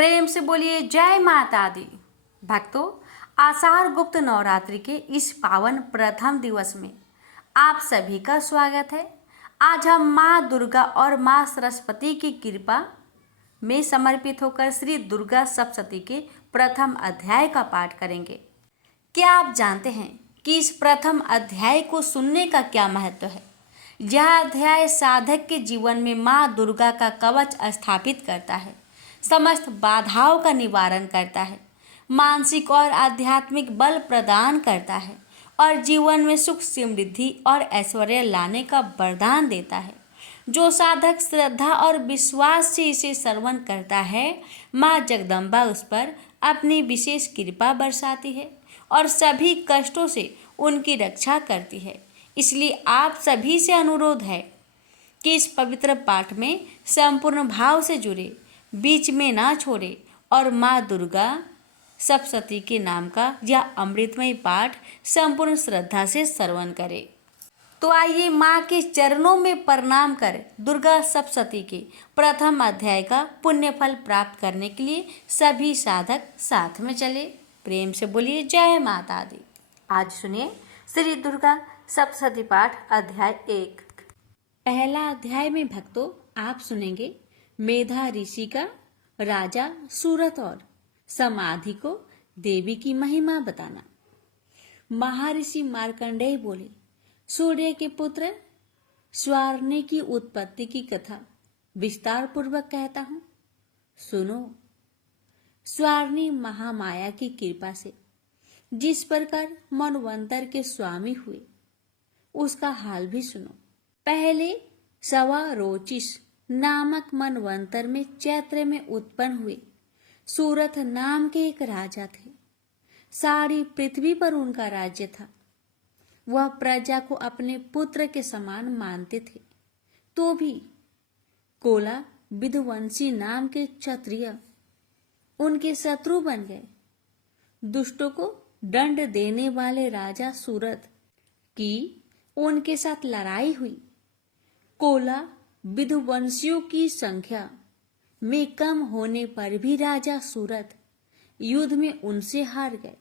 प्रेम से बोलिए जय माता दी। भक्तों, आषाढ़ गुप्त नवरात्रि के इस पावन प्रथम दिवस में आप सभी का स्वागत है। आज हम माँ दुर्गा और माँ सरस्वती की कृपा में समर्पित होकर श्री दुर्गा सप्तशती के प्रथम अध्याय का पाठ करेंगे। क्या आप जानते हैं कि इस प्रथम अध्याय को सुनने का क्या महत्व है? यह अध्याय साधक के जीवन में माँ दुर्गा का कवच स्थापित करता है, समस्त बाधाओं का निवारण करता है, मानसिक और आध्यात्मिक बल प्रदान करता है और जीवन में सुख समृद्धि और ऐश्वर्य लाने का वरदान देता है। जो साधक श्रद्धा और विश्वास से इसे श्रवण करता है, माँ जगदम्बा उस पर अपनी विशेष कृपा बरसाती है और सभी कष्टों से उनकी रक्षा करती है। इसलिए आप सभी से अनुरोध है कि इस पवित्र पाठ में संपूर्ण भाव से जुड़े, बीच में ना छोड़े और माँ दुर्गा सप्तशती के नाम का यह अमृतमय पाठ संपूर्ण श्रद्धा से श्रवण करें। तो आइए माँ के चरणों में प्रणाम कर दुर्गा सप्तशती के प्रथम अध्याय का पुण्य फल प्राप्त करने के लिए सभी साधक साथ में चले। प्रेम से बोलिए जय माता दी। आज सुनिए श्री दुर्गा सप्तशती पाठ अध्याय 1। पहला अध्याय में भक्तों आप सुनेंगे मेधा ऋषि का राजा सूरत और समाधि को देवी की महिमा बताना। महर्षि मार्कंडेय बोले, सूर्य के पुत्र स्वार्णी की उत्पत्ति की कथा विस्तार पूर्वक कहता हूँ, सुनो। स्वार्णी महामाया की कृपा से जिस प्रकार मनवंतर के स्वामी हुए, उसका हाल भी सुनो। पहले सवा रोचिस नामक मनवंतर में चैत्र में उत्पन्न हुए सूरत नाम के एक राजा थे। सारी पृथ्वी पर उनका राज्य था। वह प्रजा को अपने पुत्र के समान मानते थे। तो भी कोला विधुवंशी नाम के क्षत्रिय उनके शत्रु बन गए। दुष्टों को दंड देने वाले राजा सूरत की उनके साथ लड़ाई हुई। कोला विधुवंशियों की संख्या में कम होने पर भी राजा सूरत युद्ध में उनसे हार गए।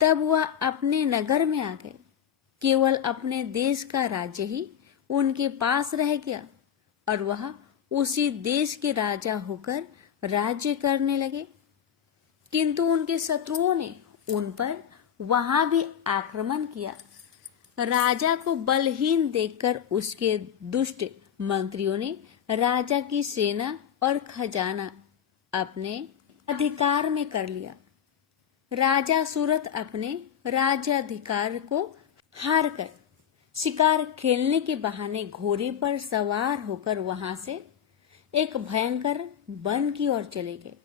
तब वह अपने नगर में आ गए। केवल अपने देश का राज्य ही उनके पास रह गया और वह उसी देश के राजा होकर राज्य करने लगे। किंतु उनके शत्रुओं ने उन पर वहां भी आक्रमण किया। राजा को बलहीन देखकर उसके दुष्ट मंत्रियों ने राजा की सेना और खजाना अपने अधिकार में कर लिया। राजा सूरत अपने राज्याधिकार को हार कर शिकार खेलने के बहाने घोड़े पर सवार होकर वहां से एक भयंकर वन की ओर चले गए।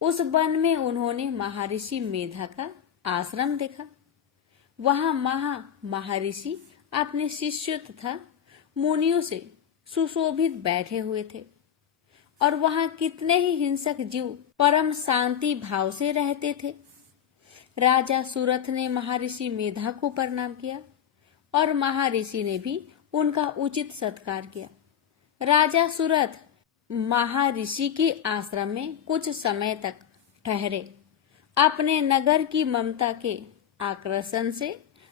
उस वन में उन्होंने महर्षि मेधा का आश्रम देखा। वहां महर्षि अपने शिष्यों तथा मुनियों से सुशोभित बैठे हुए थे और वहां कितने ही हिंसक जीव परम शांति भाव से रहते थे। राजा सूरत ने महर्षि मेधा को प्रणाम किया और महर्षि ने भी उनका उचित सत्कार किया। राजा सूरत महर्षि के आश्रम में कुछ समय तक ठहरे। अपने नगर की ममता के आकर्षण से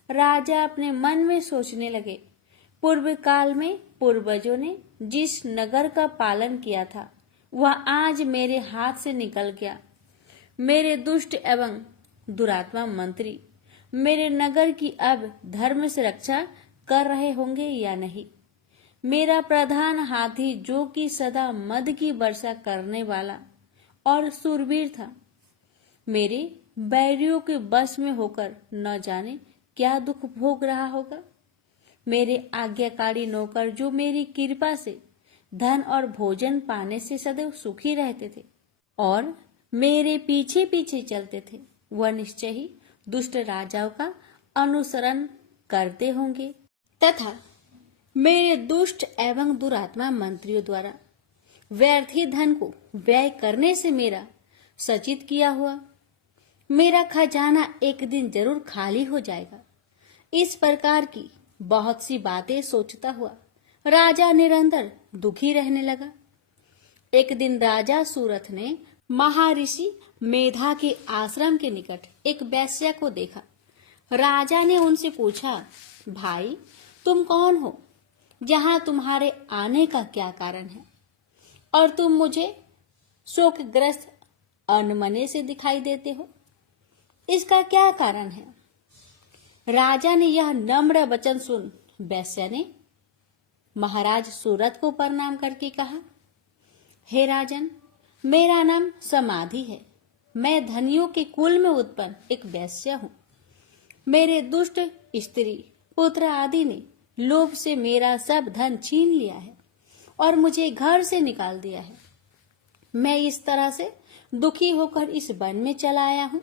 राजा अपने मन में सोचने लगे, पूर्व काल में पूर्वजों ने जिस नगर का पालन किया था वह आज मेरे हाथ से निकल गया। मेरे दुष्ट एवं दुरात्मा मंत्री मेरे नगर की अब धर्म से रक्षा कर रहे होंगे या नहीं। मेरा प्रधान हाथी जो कि सदा मद की वर्षा करने वाला और शूरवीर था, मेरे बैरियों के बस में होकर न जाने क्या दुख भोग रहा होगा। मेरे आज्ञाकारी नौकर जो मेरी कृपा से धन और भोजन पाने से सदैव सुखी रहते थे और मेरे पीछे पीछे चलते थे, वह निश्चय ही दुष्ट राजाओं का अनुसरण करते होंगे तथा मेरे दुष्ट एवं दुरात्मा मंत्रियों द्वारा व्यर्थ ही धन को व्यय करने से मेरा सचित किया हुआ मेरा खजाना एक दिन जरूर खाली हो जाएगा। इस प्रकार की बहुत सी बातें सोचता हुआ राजा निरंतर दुखी रहने लगा। एक दिन राजा सूरथ ने महर्षि मेधा के आश्रम के निकट एक वैश्या को देखा। राजा ने उनसे पूछा, भाई तुम कौन हो? यहाँ तुम्हारे आने का क्या कारण है? और तुम मुझे शोकग्रस्त अनमने से दिखाई देते हो, इसका क्या कारण है? राजा ने यह नम्र वचन सुन वैश्या ने महाराज सूरथ को प्रणाम करके कहा, हे राजन, मेरा नाम समाधि है। मैं धनियों के कुल में उत्पन्न एक वैश्या हूँ। मेरे दुष्ट स्त्री पुत्र आदि ने लोभ से मेरा सब धन छीन लिया है और मुझे घर से निकाल दिया है। मैं इस तरह से दुखी होकर इस वन में चला आया हूँ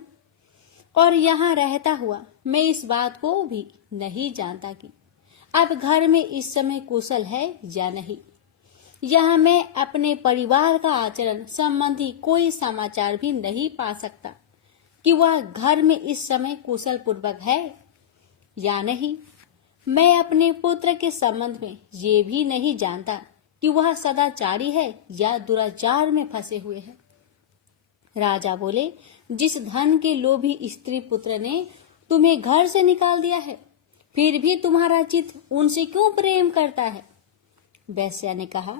और यहाँ रहता हुआ मैं इस बात को भी नहीं जानता कि अब घर में इस समय कुशल है या नहीं। यहाँ मैं अपने परिवार का आचरण संबंधी कोई समाचार भी नहीं पा सकता कि वह घर में इस समय कुशल पूर्वक है या नहीं। मैं अपने पुत्र के संबंध में ये भी नहीं जानता कि वह सदाचारी है या दुराचार में फंसे हुए है। राजा बोले, जिस धन के लोभी स्त्री पुत्र ने तुम्हें घर से निकाल दिया है, फिर भी तुम्हारा चित्त उनसे क्यों प्रेम करता है? वैश्या ने कहा,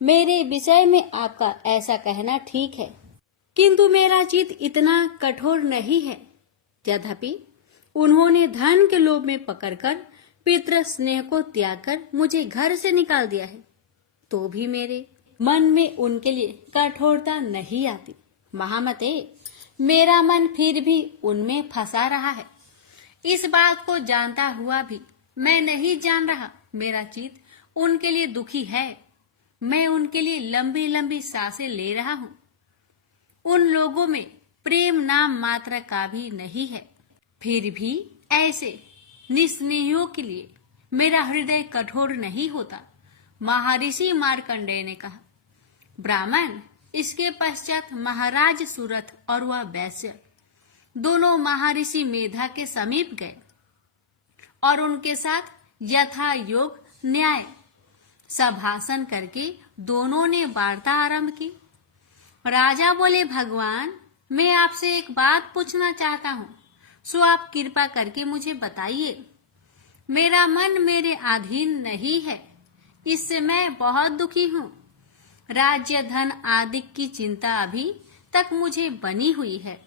मेरे विषय में आपका ऐसा कहना ठीक है, किंतु मेरा चित्त इतना कठोर नहीं है। यद्यपि उन्होंने धन के लोभ में पकड़कर पितृ स्नेह को त्याग कर मुझे घर से निकाल दिया है, तो भी मेरे मन में उनके लिए कठोरता नहीं आती। महामते, मेरा मन फिर भी उनमें फंसा रहा है। इस बात को जानता हुआ भी मैं नहीं जान रहा मेरा चित्त उनके लिए दुखी है। मैं उनके लिए लंबी लंबी सांसें ले रहा हूँ। उन लोगों में प्रेम नाम मात्र का भी नहीं है। फिर भी ऐसे निस्नेहियों के लिए मेरा हृदय कठोर नहीं होता। महर्षि मार्कंडेय ने कहा। ब्राह्मण इसके पश्चात महाराज सूरथ और वह वैश्य दोनों महर्षि मेधा के समीप गए और उनके साथ यथा योग न्याय सभाषण करके दोनों ने वार्ता आरंभ की। राजा बोले, भगवान, मैं आपसे एक बात पूछना चाहता हूँ, सो आप कृपा करके मुझे बताइए। मेरा मन मेरे अधीन नहीं है, इससे मैं बहुत दुखी हूँ। राज्य धन आदि की चिंता अभी तक मुझे बनी हुई है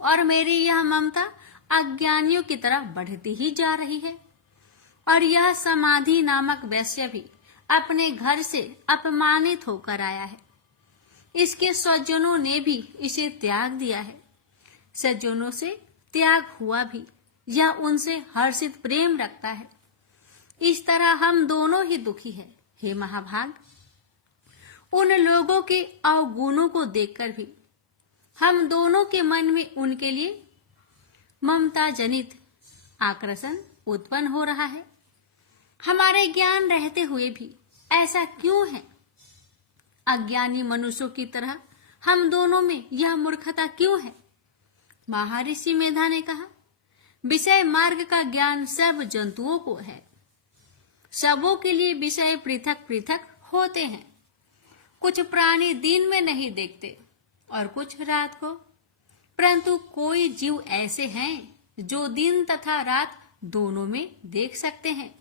और मेरी यह ममता अज्ञानियों की तरह बढ़ती ही जा रही है। और यह समाधि नामक वैश्य भी अपने घर से अपमानित होकर आया है। इसके स्वजनों ने भी इसे त्याग दिया है। सज्जनों से त्याग हुआ भी यह उनसे हर्षित प्रेम रखता है। इस तरह हम दोनों ही दुखी हैं। हे महाभाग, उन लोगों के अवगुणों को देखकर भी हम दोनों के मन में उनके लिए ममता जनित आकर्षण उत्पन्न हो रहा है। हमारे ज्ञान रहते हुए भी ऐसा क्यों है? अज्ञानी मनुष्यों की तरह हम दोनों में यह मूर्खता क्यों है? महर्षि मेधा ने कहा, विषय मार्ग का ज्ञान सब जंतुओं को है। सबों के लिए विषय पृथक पृथक होते हैं। कुछ प्राणी दिन में नहीं देखते और कुछ रात को, परंतु कोई जीव ऐसे हैं जो दिन तथा रात दोनों में देख सकते हैं।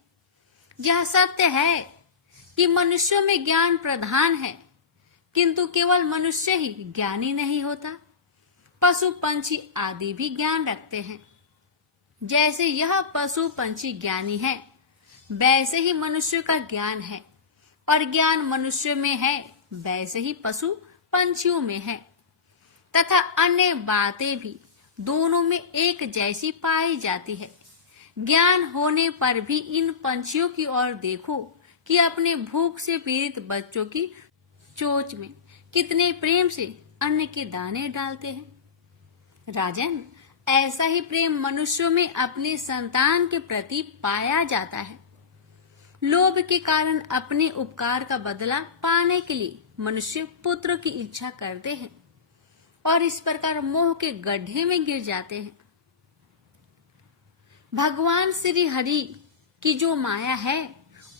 यह सत्य है कि मनुष्यों में ज्ञान प्रधान है, किंतु केवल मनुष्य ही ज्ञानी नहीं होता। पशु पंछी आदि भी ज्ञान रखते हैं। जैसे यह पशु पंछी ज्ञानी है, वैसे ही मनुष्य का ज्ञान है, और ज्ञान मनुष्य में है वैसे ही पशु पंछियों में है, तथा अन्य बातें भी दोनों में एक जैसी पाई जाती है। ज्ञान होने पर भी इन पंछियों की ओर देखो कि अपने भूख से पीड़ित बच्चों की चोंच में कितने प्रेम से अन्न के दाने डालते हैं। राजन, ऐसा ही प्रेम मनुष्यों में अपने संतान के प्रति पाया जाता है। लोभ के कारण अपने उपकार का बदला पाने के लिए मनुष्य पुत्र की इच्छा करते हैं और इस प्रकार मोह के गड्ढे में गिर जाते हैं। भगवान श्री हरि की जो माया है,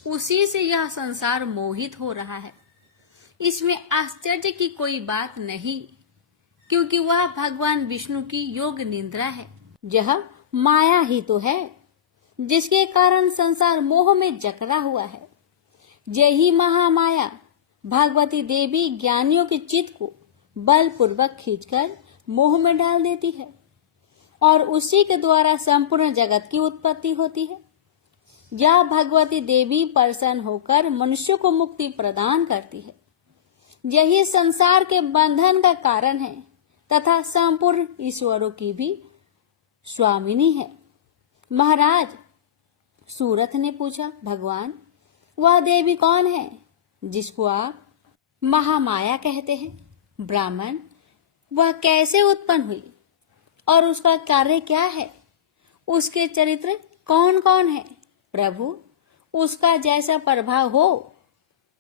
उसी से यह संसार मोहित हो रहा है। इसमें आश्चर्य की कोई बात नहीं, क्योंकि वह भगवान विष्णु की योग निद्रा है। यह माया ही तो है जिसके कारण संसार मोह में जकड़ा हुआ है। यही महामाया भगवती देवी ज्ञानियों के चित्त को बलपूर्वक खींचकर मोह में डाल देती है और उसी के द्वारा संपूर्ण जगत की उत्पत्ति होती है। यह भगवती देवी प्रसन्न होकर मनुष्य को मुक्ति प्रदान करती है। यही संसार के बंधन का कारण है तथा संपूर्ण ईश्वरों की भी स्वामिनी है। महाराज, सूरत ने पूछा, भगवान, वह देवी कौन है जिसको आप महामाया कहते हैं? ब्राह्मण, वह कैसे उत्पन्न हुई और उसका कार्य क्या है? उसके चरित्र कौन कौन है? प्रभु, उसका जैसा प्रभाव हो,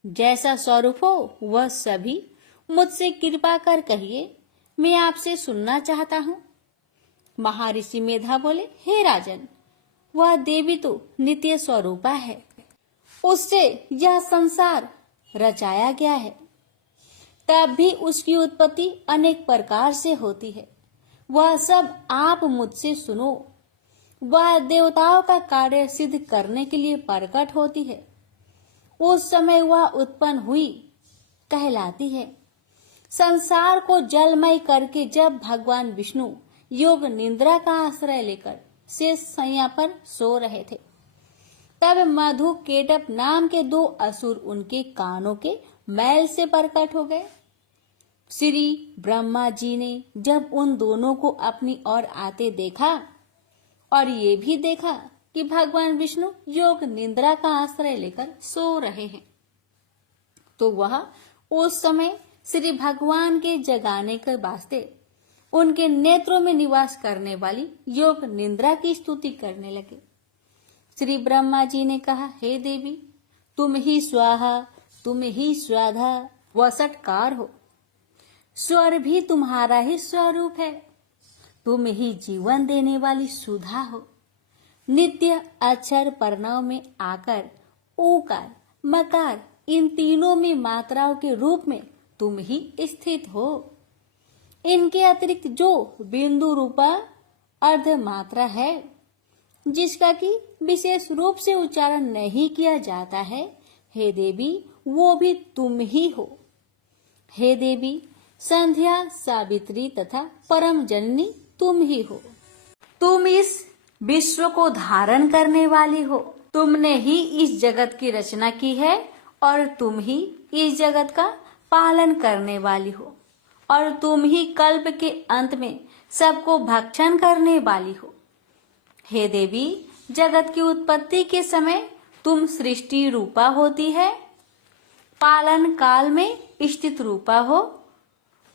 जैसा स्वरूप हो, वह सभी मुझसे कृपा कर कहिए, मैं आपसे सुनना चाहता हूँ। महर्षि मेधा बोले, हे राजन, वह देवी तो नित्य स्वरूपा है, उससे यह संसार रचाया गया है। तब भी उसकी उत्पत्ति अनेक प्रकार से होती है। वह सब आप मुझसे सुनो। वह देवताओं का कार्य सिद्ध करने के लिए प्रकट होती है। उस समय वह उत्पन्न हुई कहलाती है। संसार को जलमय करके जब भगवान विष्णु योग निद्रा का आश्रय लेकर शेष शैया पर सो रहे थे, तब मधु केटप नाम के 2 असुर उनके कानों के मैल से प्रकट हो गए। श्री ब्रह्मा जी ने जब उन दोनों को अपनी ओर आते देखा और ये भी देखा कि भगवान विष्णु योग निद्रा का आश्रय लेकर सो रहे हैं, तो वह उस समय श्री भगवान के जगाने के वास्ते उनके नेत्रों में निवास करने वाली योग निद्रा की स्तुति करने लगे। श्री ब्रह्मा जी ने कहा, हे देवी, तुम ही स्वाहा, तुम ही स्वाधा वसटकार हो। स्वर भी तुम्हारा ही स्वरूप है। तुम ही जीवन देने वाली सुधा हो। नित्य अक्षर प्रणव में आकर ओकार, मकार इन तीनों में मात्राओं के रूप में तुम ही स्थित हो। इनके अतिरिक्त जो बिंदु रूपा अर्ध मात्रा है, जिसका कि विशेष रूप से उच्चारण नहीं किया जाता है, हे देवी, वो भी तुम ही हो। हे देवी, संध्या, सावित्री तथा परम जननी तुम ही हो। तुम इस विश्व को धारण करने वाली हो। तुमने ही इस जगत की रचना की है और तुम ही इस जगत का पालन करने वाली हो और तुम ही कल्प के अंत में सबको भक्षण करने वाली हो। हे देवी, जगत की उत्पत्ति के समय तुम सृष्टि रूपा होती है, पालन काल में स्थित रूपा हो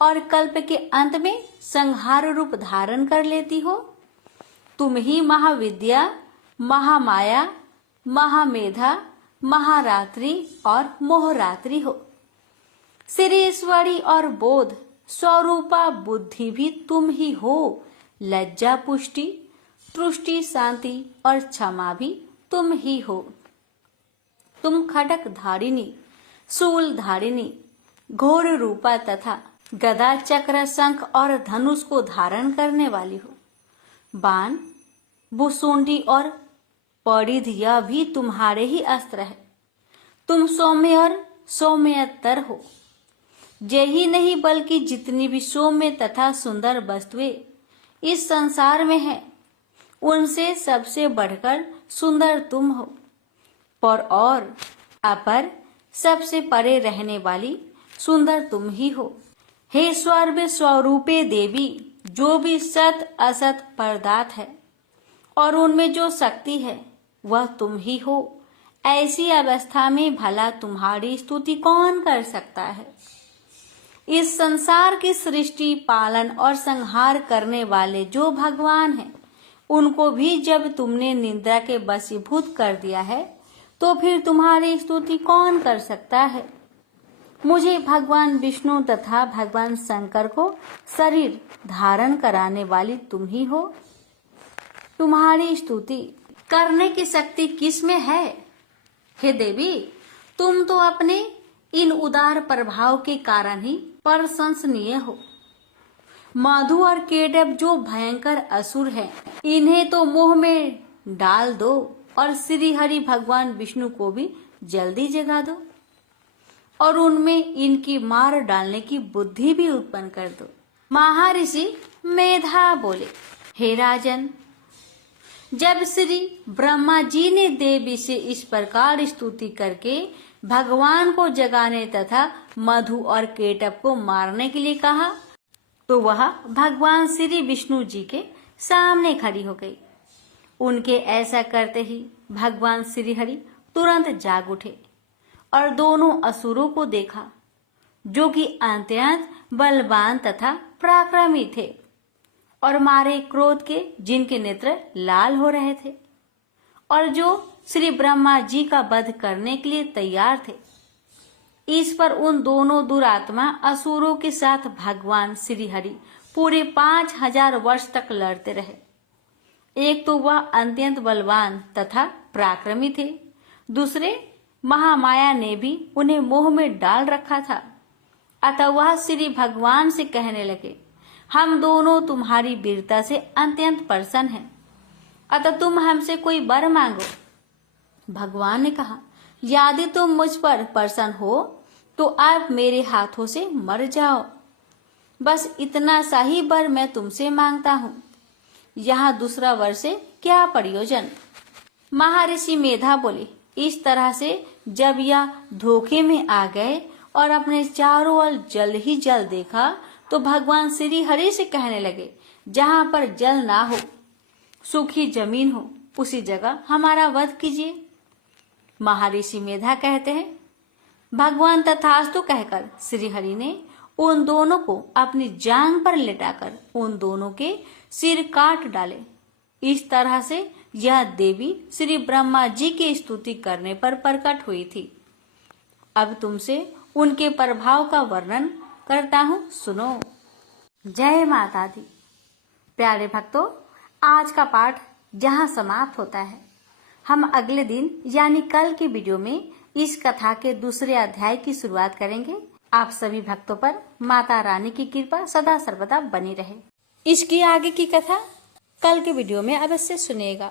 और कल्प के अंत में संहार रूप धारण कर लेती हो। तुम ही महाविद्या, महामाया, महामेधा, महारात्रि और मोहरात्रि हो। श्रीश्वरी और बोध स्वरूपा बुद्धि भी तुम ही हो। लज्जा, पुष्टि, तुष्टि, शांति और क्षमा भी तुम ही हो। तुम खड्ग धारिणी, शूल धारिणी, घोर रूपा तथा गदा, चक्र, शंख और धनुष को धारण करने वाली हो। बाण, भुसुंडी और परिध यह भी तुम्हारे ही अस्त्र है। तुम सौम्य और सौम्यतर हो। यही नहीं बल्कि जितनी भी सौम्य तथा सुंदर वस्तुएं इस संसार में है, उनसे सबसे बढ़कर सुंदर तुम हो। पर और अपर सबसे परे रहने वाली सुंदर तुम ही हो। हे सर्व स्वरूपे देवी, जो भी सत असत पदार्थ है और उनमें जो शक्ति है वह तुम ही हो। ऐसी अवस्था में भला तुम्हारी स्तुति कौन कर सकता है? इस संसार की सृष्टि, पालन और संहार करने वाले जो भगवान हैं, उनको भी जब तुमने निद्रा के वशीभूत कर दिया है, तो फिर तुम्हारी स्तुति कौन कर सकता है? मुझे भगवान विष्णु तथा भगवान शंकर को शरीर धारण कराने वाली तुम ही हो। तुम्हारी स्तुति करने की शक्ति किस में है? हे देवी, तुम तो अपने इन उदार प्रभाव के कारण ही प्रशंसनीय हो। मधु और केटव जो भयंकर असुर हैं, इन्हें तो मोह में डाल दो और श्री हरि भगवान विष्णु को भी जल्दी जगा दो और उनमें इनकी मार डालने की बुद्धि भी उत्पन्न कर दो। महर्षि मेधा बोले, हे राजन, जब श्री ब्रह्मा जी ने देवी से इस प्रकार स्तुति करके भगवान को जगाने तथा मधु और केटव को मारने के लिए कहा, तो वह भगवान श्री विष्णु जी के सामने खड़ी हो गई। उनके ऐसा करते ही भगवान श्री हरि तुरंत जाग उठे और दोनों असुरों को देखा, जो कि अत्यंत बलवान तथा पराक्रमी थे और मारे क्रोध के जिनके नेत्र लाल हो रहे थे और जो श्री ब्रह्मा जी का वध करने के लिए तैयार थे। इस पर उन दोनों दुरात्मा असुरों के साथ भगवान श्री हरि पूरे 5000 वर्ष तक लड़ते रहे। एक तो वह अत्यंत बलवान तथा पराक्रमी थे, दूसरे महामाया ने भी उन्हें मोह में डाल रखा था। अतः वह श्री भगवान से कहने लगे, हम दोनों तुम्हारी वीरता से अत्यंत प्रसन्न हैं, अतः तुम हमसे कोई वर मांगो। भगवान ने कहा, यदि तुम मुझ पर प्रसन्न हो तो आप मेरे हाथों से मर जाओ, बस इतना सा ही वर मैं तुमसे मांगता हूँ। यहाँ दूसरा वर से क्या प्रयोजन। महर्षि मेधा बोले, इस तरह से जब यह धोखे में आ गए और अपने चारों ओर जल ही जल देखा, तो भगवान श्री हरि से कहने लगे, जहाँ पर जल ना हो, सूखी जमीन हो, उसी जगह हमारा वध कीजिए। महर्षि मेधा कहते हैं, भगवान तथास्तु कहकर श्री हरि ने उन दोनों को अपनी जांघ पर लेटाकर उन दोनों के सिर काट डाले। इस तरह से यह देवी श्री ब्रह्मा जी की स्तुति करने पर प्रकट हुई थी। अब तुमसे उनके प्रभाव का वर्णन करता हूँ, सुनो। जय माता दी। प्यारे भक्तों, आज का पाठ जहाँ समाप्त होता है। हम अगले दिन यानी कल की वीडियो में इस कथा के दूसरे अध्याय की शुरुआत करेंगे। आप सभी भक्तों पर माता रानी की कृपा सदा सर्वदा बनी रहे। इसकी आगे की कथा कल के वीडियो में अवश्य सुनिएगा।